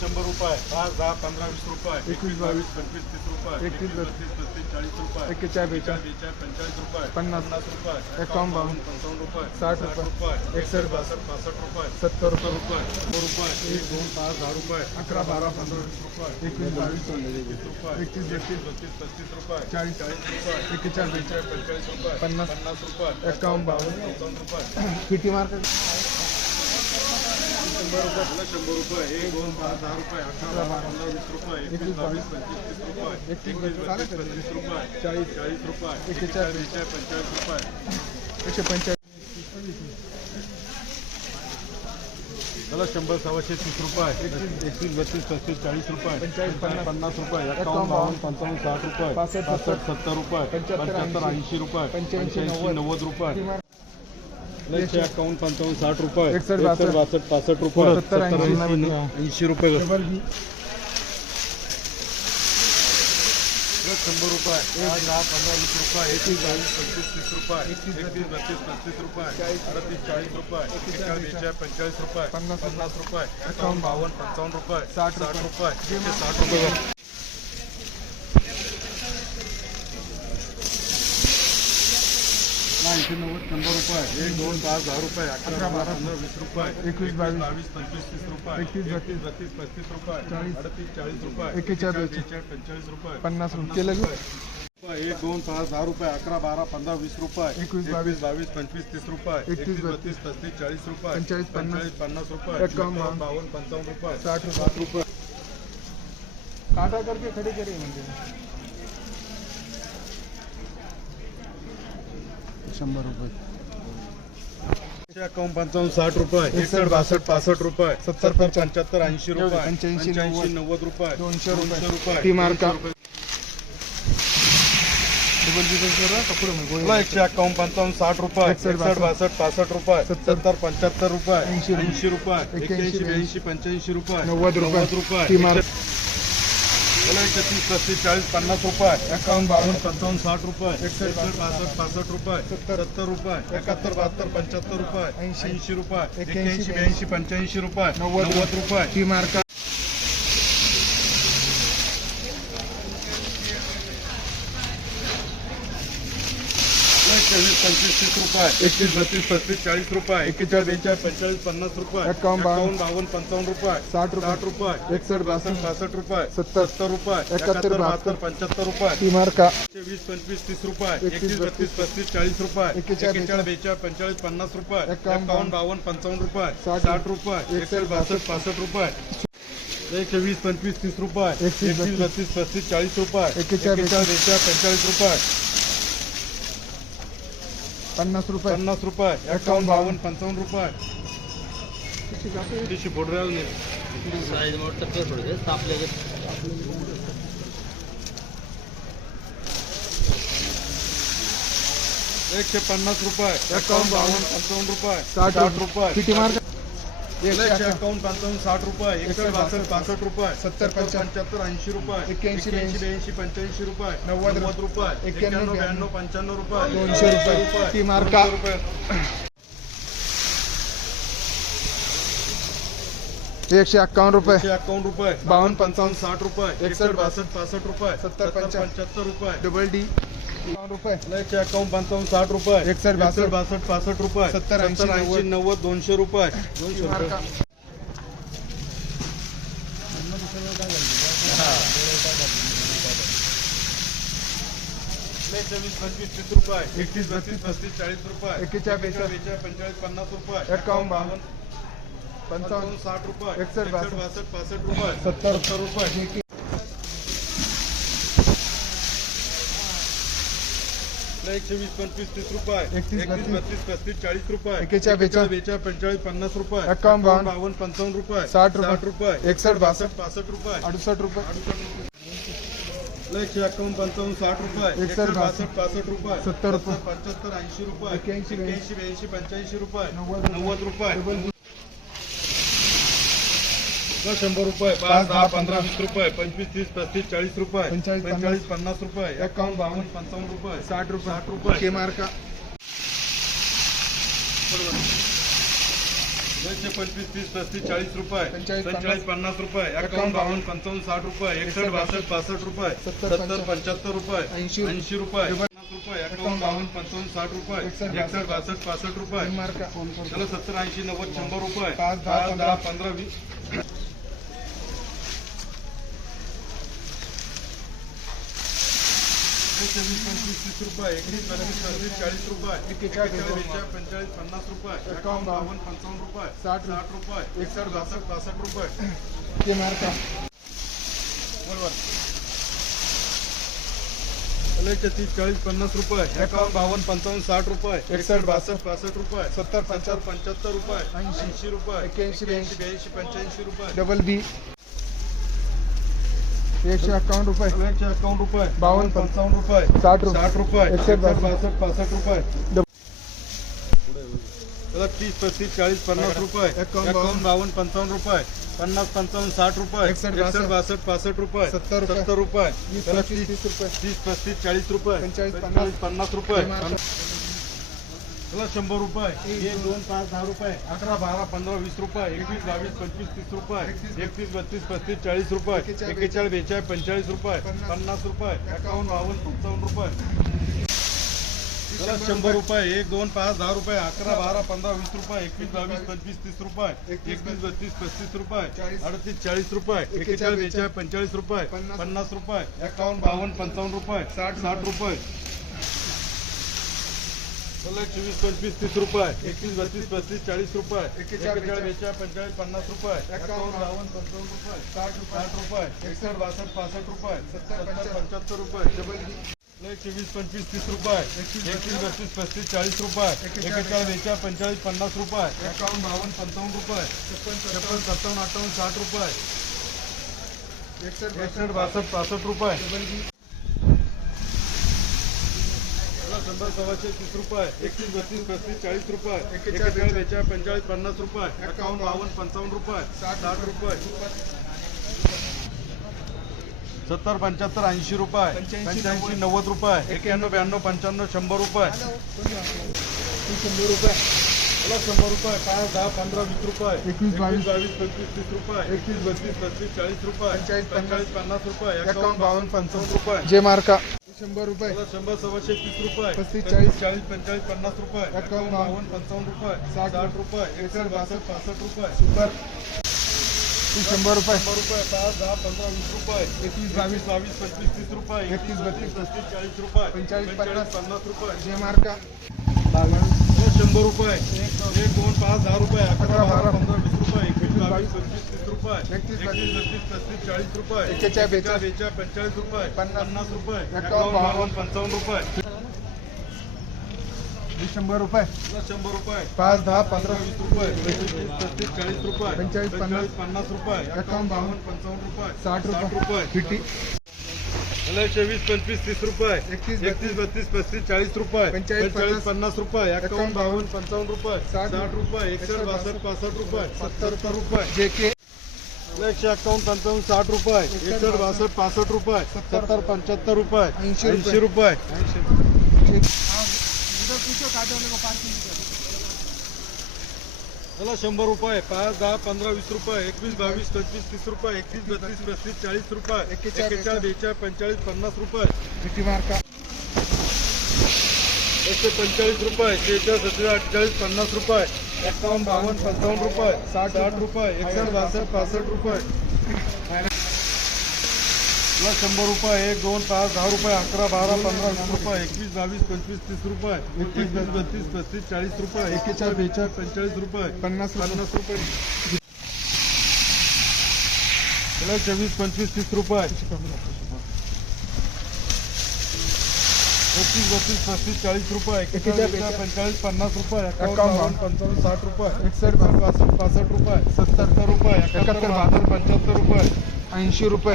शंभर रुपये पाच दहा पंधरा वीस रुपये एकवीस, बावीस, पंचवीस तीस रुपये एकतीस, बत्तीस पस्तीस चाळीस रुपये एक्केचाळीस, बेचाळीस, बेचाळीस पंचेचाळीस रुपये पन्नास, रुपये एकावन्न, बावन्न, पंचावन्न रुपये साठ रुपये, एकसष्ट, बासष्ट पासष्ट रुपये सत्तर रुपये रुपये शंभर रुपये एक दोन पाच दहा रुपये अकरा बारा पंधरा वीस रुपये एकवीस बावीस एकवीस रुपये एकतीस, एकतीस बत्तीस पस्तीस रुपये चाळीस चाळीस रुपये एक्केचाळीस बेचाळीस पंचेचाळीस रुपये पन्नास, पन्नास रुपये एकावन्न बावन्न पंचावन्न रुपये. किती मार्क? शंभर रुपये. झालं शंभर रुपये एक दोन पाच दहा रुपये बारा पंधरा वीस रुपये एकवीस बावीस पंचवीस तीस रुपये एकतीस, बत्तीस? पस्तीस रुपये. चाळीस, चाळीस रुपये एक्केचाळीस, बेचाळीस पंचेचाळीस रुपये. एकशे पंचाळीस झालं शंभर सव्वाशे तीस रुपये. एकतीस बत्तीस पस्तीस चाळीस रुपये. पंचेचाळीस, पन्नास, पन्नास रुपये. एकावन्न, बावन्न पंचावन्न साठ रुपये. पासष्ट, पासष्ट सत्तर रुपये. पंच्याहत्तर, ऐंशी, रुपये. पंच्याऐंशी. नव्वद. रुपये. मार्क पंचावन्न साठ रुपये एकसष्ट, एकसष्ट बासष्ट, पासष्ट रुपये सत्तर, ऐंशी, रुपये शंभर रुपये पाच दहा पंधरा वीस रुपये एकवीस बावीस पंचवीस तीस रुपये एकतीस, एकतीस बत्तीस पस्तीस रुपये चाळीस, अडतीस चाळीस रुपये एक्केचाळीस, पंचेचाळीस रुपये पन्नास, पन्नास रुपये एकावन्न बावन्न पंचावन्न रुपये साठ साठ. रुपये साठ रुपये ऐंशी नव्वद शंभर रुपये एक दोन पाच दहा रुपये अकरा बारा पंधरा वीस रुपये एकवीस, बावीस, बावीस पंचवीस तीस रुपये एकतीस, एकतीस बत्तीस पस्तीस रुपये चाळीस, अडतीस चाळीस रुपये एक्केचाळीस, बेचाळीस पंचेचाळीस रुपये पन्नास रुपये? एक दोन पाच दहा रुपये अकरा बारा पंधरा वीस रुपये एकवीस, बावीस, बावीस पंचवीस तीस रुपये एकतीस, बत्तीस पस्तीस चाळीस रुपये पंचेचाळीस, पन्नास, पंचेचाळीस, पन्नास रुपये एकावन्न, बावन्न पंचावन्न रुपये साठ. साठ रुपये काटा करके खड़ी करी म्हणजे शंभर रुपये एकावन्न पंचावन्न साठ रुपये एकसष्ट बासष्ट पासष्ट रुपये सत्तर, पंच्याहत्तर ऐंशी रुपये पंच्याऐंशी, नव्वद, रुपये दोनशे रुपये. रुपये ती मार्का. एकशे एकावन्न पंचावन्न साठ रुपये एकसष्ट, बासष्ट पासष्ट रुपये सत्तर, पंच्याहत्तर रुपये ऐंशी. ऐंशी रुपये एक्क्याऐंशी ब्याऐंशी पंच्याऐंशी रुपये नव्वद रुपये. रुपये ती मार्क. तुला एकशे तीस पस्तीस चाळीस पन्नास रुपये. एकावन्न बावन्न पंचावन्न साठ रुपये. एकसष्ट, बासष्ट पासष्ट रुपये. सत्तर, सत्तर रुपये. एकाहत्तर बहात्तर पंच्याहत्तर रुपये. ऐंशी, ऐंशी रुपये. एक्क्याऐंशी, ब्याऐंशी पंच्याऐंशी रुपये. नव्वद. रुपये. ती मार्का एकशे वीस पंचवीस तीस रुपये. एकतीस बत्तीस पस्तीस चाळीस रुपये. एक्केचाळीस, बेचाळीस पंचेचाळीस पन्नास रुपये. एकावन्न, बावन्न, बावन्न पंचावन्न रुपये. साठ. साठ रुपये. एकसष्ट, बासष्ट, पासष्ट रुपये. सत्तर, सत्तर रुपये. एकाहत्तर, बहात्तर, पंच्याहत्तर रुपये. ती मार्का एकशे वीस पंचवीस तीस रुपये. एकतीस, बत्तीस. पस्तीस चाळीस रुपये. एक्केचाळीस बेचाळीस. पंचेचाळीस पन्नास रुपये. एकावन्न, बावन्न पंचावन्न रुपये. साठ, रुपये. एकसष्ट, बासष्ट पासष्ट रुपये. एकशे वीस पंचवीस तीस रुपये. एकतीस बत्तीस. पस्तीस चाळीस रुपये. एक्केचाळीस, बेचाळीस पंचेचाळीस रुपये. पन्नास रुपये. पन्नास रुपये. एकावन्न बावन्न पंचावन्न रुपये. तीनशे फोड साईज मोठं ते थोडं तापले एकशे पन्नास रुपये. एकावन्न बावन्न पंचावन्न रुपये. साठ रुपये. किती मार्क? एकावन्न पंचावन्न साठ रुपये बासष्ट. पासष्ट रुपये. सत्तर, पंच्याहत्तर, पंच्याहत्तर ऐंशी रुपये. एक्क्याऐंशी, एक्क्याऐंशी ब्याऐंशी. पंच्याऐंशी रुपये. नव्वद, नव्वद रुपये. एक्क्याण्णव, एक्क्याण्णव ब्याण्णव पंच्याण्णव रुपये. दोनशे रुपये. ती मार्का. रुपये. एकशे एक्कावन्न रुपये. एकशे एकावन्न रुपये. बावन्न, पंचावन्न साठ रुपये. एकसष्ट, एकसष्ट बासष्ट पासष्ट रुपये. सत्तर, पंच्याहत्तर. पंच्याहत्तर रुपये. Double D. रुपये. पंचावन्न साठ रुपये. एकसष्ट, बासष्ट, बासष्ट पासष्ट रुपये. सत्तर, ऐंशी, ऐंशी नव्वद. दोनशे रुपये. दोनशे रुपये. मार्का एकशे वीस पंचवीस तीस रुपये एकतीस बत्तीस पस्तीस चाळीस रुपये. एक्केचाळीस, बेचाळीस, बेचाळीस पंचेचाळीस पन्नास रुपये एकावन्न, बावन्न, पंचावन्न साठ रुपये एकसष्ट, बासष्ट, पासष्ट रुपये. सत्तर, सत्तर रुपये एकशे वीस पंचवीस तीस रुपये. एकतीस, बत्तीस, पस्तीस चाळीस रुपये. बेचाळीस. पंचेचाळीस पन्नास रुपये. एकावन्न, बावन्न, पंचावन्न रुपये. साठ रुपये, रुपये. एकसष्ट, बासष्ट, पासष्ट रुपये. अडुसष्ट रुपये. एकशे एकावन्न पंचावन्न साठ रुपये. एकसष्ट, एकसष्ट बासष्ट पासष्ट रुपये. सत्तर रुपये. पंच्याहत्तर ऐंशी रुपये. एक्क्याऐंशी, एक्क्याऐंशी ब्याऐंशी पंच्याऐंशी रुपये. नव्वद रुपये. नव्वद रुपये. शंभर रुपये पाच दहा पंधरा वीस रुपये पंचवीस तीस पस्तीस चाळीस रुपये पंचेचाळीस, पंचेचाळीस पन्नास रुपये एकावन्न, बावन्न, पंचावन्न रुपये साठ रुपये. साठ रुपये. के मार्का. दोनशे पंचवीस तीस पस्तीस चाळीस रुपये पंचेचाळीस, पंचेचाळीस पन्नास रुपये एकावन्न बावन्न पंचावन्न साठ रुपये एकसष्ट बासष्ट पासष्ट रुपये सत्तर, सत्तर पंच्याहत्तर रुपये ऐंशी, ऐंशी रुपये पन्नास रुपये एकावन्न बावन्न पंचावन्न साठ रुपये एकसष्ट, एकसष्ट बासष्ट पासष्ट रुपये. मार्का. चला सत्तर ऐंशी नव्वद शंभर रुपये. पाच, दहा, दहा पंधरा वीस. एकशे वीस पंचवीस तीस रुपये एकवीस बत्तीस पस्तीस चाळीस रुपये एकेचाळीस, एकेचाळीस बेचाळीस पंचेचाळीस पन्नास रुपये एकावन्न बावन्न पंचावन्न रुपये साठ, साठ रुपये एकसष्ट बासष्ट पासष्ट रुपये. ते मार्का बरोबर. तीस चाळीस पन्नास रुपये एकावन्न बावन्न पंचावन्न साठ रुपये एकसष्ट बासष्ट पासष्ट रुपये सत्तर, पंच्याहत्तर पंच्याहत्तर रुपये ऐंशी, रुपये एक्क्याऐंशी, एक्क्याऐंशी ब्याऐंशी पंच्याऐंशी रुपये. Double B. एकशे अकावन्न रुपये. एकशे एकावन्न रुपये. बावन्न, पंचावन्न रुपये. साठ रुपये. साठ रुपये. एकसष्ट बासष्ट. पासष्ट रुपये. त्याला तीस पस्तीस चाळीस पन्नास रुपये. एकावन्न, बावन्न. पंचावन्न रुपये. पन्नास पंचावन्न साठ रुपये. एकसष्ट, बासष्ट, पासष्ट रुपये. सत्तर. सत्तर रुपये. त्याला तीस तीस रुपये. तीस पस्तीस चाळीस रुपये. पंचेचाळीस, पन्नास. रुपये. त्याला शंभर रुपये एक दोन पाच दहा रुपये अकरा बारा पंधरा वीस रुपये एकवीस बावीस पंचवीस तीस रुपये एकतीस बत्तीस पस्तीस चाळीस रुपये एकेचाळीस, बेचाळीस पंचेचाळीस रुपये पन्नास, रुपये एकावन्न बावन्न पंचावन्न रुपये. त्याला शंभर रुपये एक दोन पाच दहा रुपये अकरा बारा पंधरा वीस रुपये एकवीस बावीस पंचवीस तीस रुपये एकवीस बत्तीस पस्तीस रुपये अडतीस चाळीस रुपये एकेचाळीस, बेचाळीस पंचेचाळीस रुपये पन्नास, रुपये एकावन्न, बावन्न पंचावन्न रुपये साठ, साठ रुपये चोवीस पंचवीस तीस रुपये एकवीस बत्तीस पस्तीस चाळीस रुपये एकेचाळीस, पंचेचाळीस पन्नास रुपये एकावन्न. बावन्न पंचावन्न रुपये साठ रुपये साठ रुपये एकसष्ट बासष्ट पासष्ट रुपये सत्तर, पंच्याहत्तर रुपये चोवीस पंचवीस तीस रुपये एकवीस बत्तीस. पस्तीस चाळीस रुपये एकेचाळीस. पंचेचाळीस पन्नास रुपये एकावन्न बावन्न पंचावन्न रुपये छप्पन सत्तावन्न. अठ्ठावन्न साठ रुपये एकसष्ट बासष्ट. पासष्ट रुपये डबल बी त्याला शंभर सव्वाशे तीस रुपये. एकतीस बत्तीस पस्तीस चाळीस रुपये. एकेचाळीस, बेचाळीस पंचेचाळीस पन्नास रुपये. एकावन्न बावन्न पंचावन्न रुपये. साठ, रुपये. सत्तर पंच्याहत्तर ऐंशी रुपये. पंच्याऐंशी, नव्वद. रुपये. एक्क्याण्णव ब्याण्णव पंच्याण्णव शंभर रुपये. शंभर रुपये. त्याला शंभर रुपये. पाच दहा पंधरा वीस रुपये. एकवीस, बावीस. बावीस पंचवीस तीस रुपये. एकवीस बत्तीस पस्तीस चाळीस रुपये. पंचेचाळीस, पन्नास. पंचेचाळीस पन्नास रुपये. एकावन्न बावन्न पंचावन्न रुपये. जे मार्का शंभर रुपये. शंभर सव्वाशे तीस रुपये. पस्तीस, पस्तीस, चाळीस. चाळीस पंचेचाळीस पन्नास रुपये. एकावन्न, बावन्न पंचावन्न रुपये. साठ, साठ रुपये. एकसष्ट बासष्ट पासष्ट रुपये. सुपर. शंभर रुपये. शंभर रुपये पाच दहा पंधरा वीस रुपये. एकवीस, बावीस. बावीस पंचवीस तीस रुपये. एकतीस, बत्तीस, पस्तीस चाळीस रुपये. पंचेचाळीस, पन्नास. पन्नास रुपये. जे मार्का. शंभर रुपये. एक दोन पाच दहा रुपये. अकरा बारा पंधरा वीस रुपये. एकवीस बावीस पंचवीस रुपये. एकतीस, बत्तीस पस्तीस चाळीस रुपये. एकेचाळीस, बेचाळीस. बेचाळीस पंचेचाळीस रुपये. पन्नास. रुपये. एकावन्न, पंचावन्न रुपये. शंभर रुपये. शंभर रुपये. पाच दहा पंधरा. वीस रुपये. पस्तीस चाळीस रुपये. पंचेचाळीस, पन्नास. पन्नास रुपये. एकावन्न, बावन्न. पंचावन्न रुपये. साठ रुपये. रुपये. फिटी चोवीस पंचवीस तीस रुपये. एकतीस, एकतीस बत्तीस पस्तीस चाळीस रुपये. पंचेचाळीस, पन्नास. रुपये. एकावन्न बावन्न. पंचावन्न रुपये. साठ, रुपये. एकसष्ट, बासष्ट पासष्ट रुपये. सत्तर, सत्तर रुपये. जे के. एकशे अकावन्न पंचावन्न साठ रुपये एकसष्ट बासष्ट पासष्ट रुपये सत्तर, पंच्याहत्तर रुपये ऐंशी ऐंशी रुपये. त्याला शंभर रुपये पाच दहा पंधरा वीस रुपये एकवीस बावीस पंचवीस तीस रुपये एकतीस बत्तीस पस्तीस चाळीस रुपये एकेचाळीस, बेचाळीस पंचेचाळीस पन्नास रुपये. मार्का. एकशे पंचेचाळीस रुपये शेहेचाळीस सत्तेचाळीस अठ्ठेचाळीस पन्नास रुपये. एकावन्न बावन्न पंचावन्न रुपये साठ साठ रुपये एकसष्ट बासष्ट पासष्ट रुपये. तुला शंभर रुपये एक दोन पाच दहा रुपये अकरा बारा पंधरा वीस रुपये एकवीस बावीस पंचवीस तीस रुपये एकतीस वीस बत्तीस पस्तीस चाळीस रुपये एकेचाळीस बेचाळीस पंचेचाळीस रुपये पन्नास. पन्नास रुपये. तुला चोवीस पंचवीस तीस रुपये. एकतीस बत्तीस पस्तीस चाळीस रुपये एकेचाळीस, पंचेचाळीस पन्नास रुपये एकावन्न, पंचावन्न साठ रुपये एकसष्ट, बासष्ट. पासष्ट रुपये सत्तर रुपये एकाहत्तर बहात्तर पंच्याहत्तर रुपये. ऐंशी रुपये.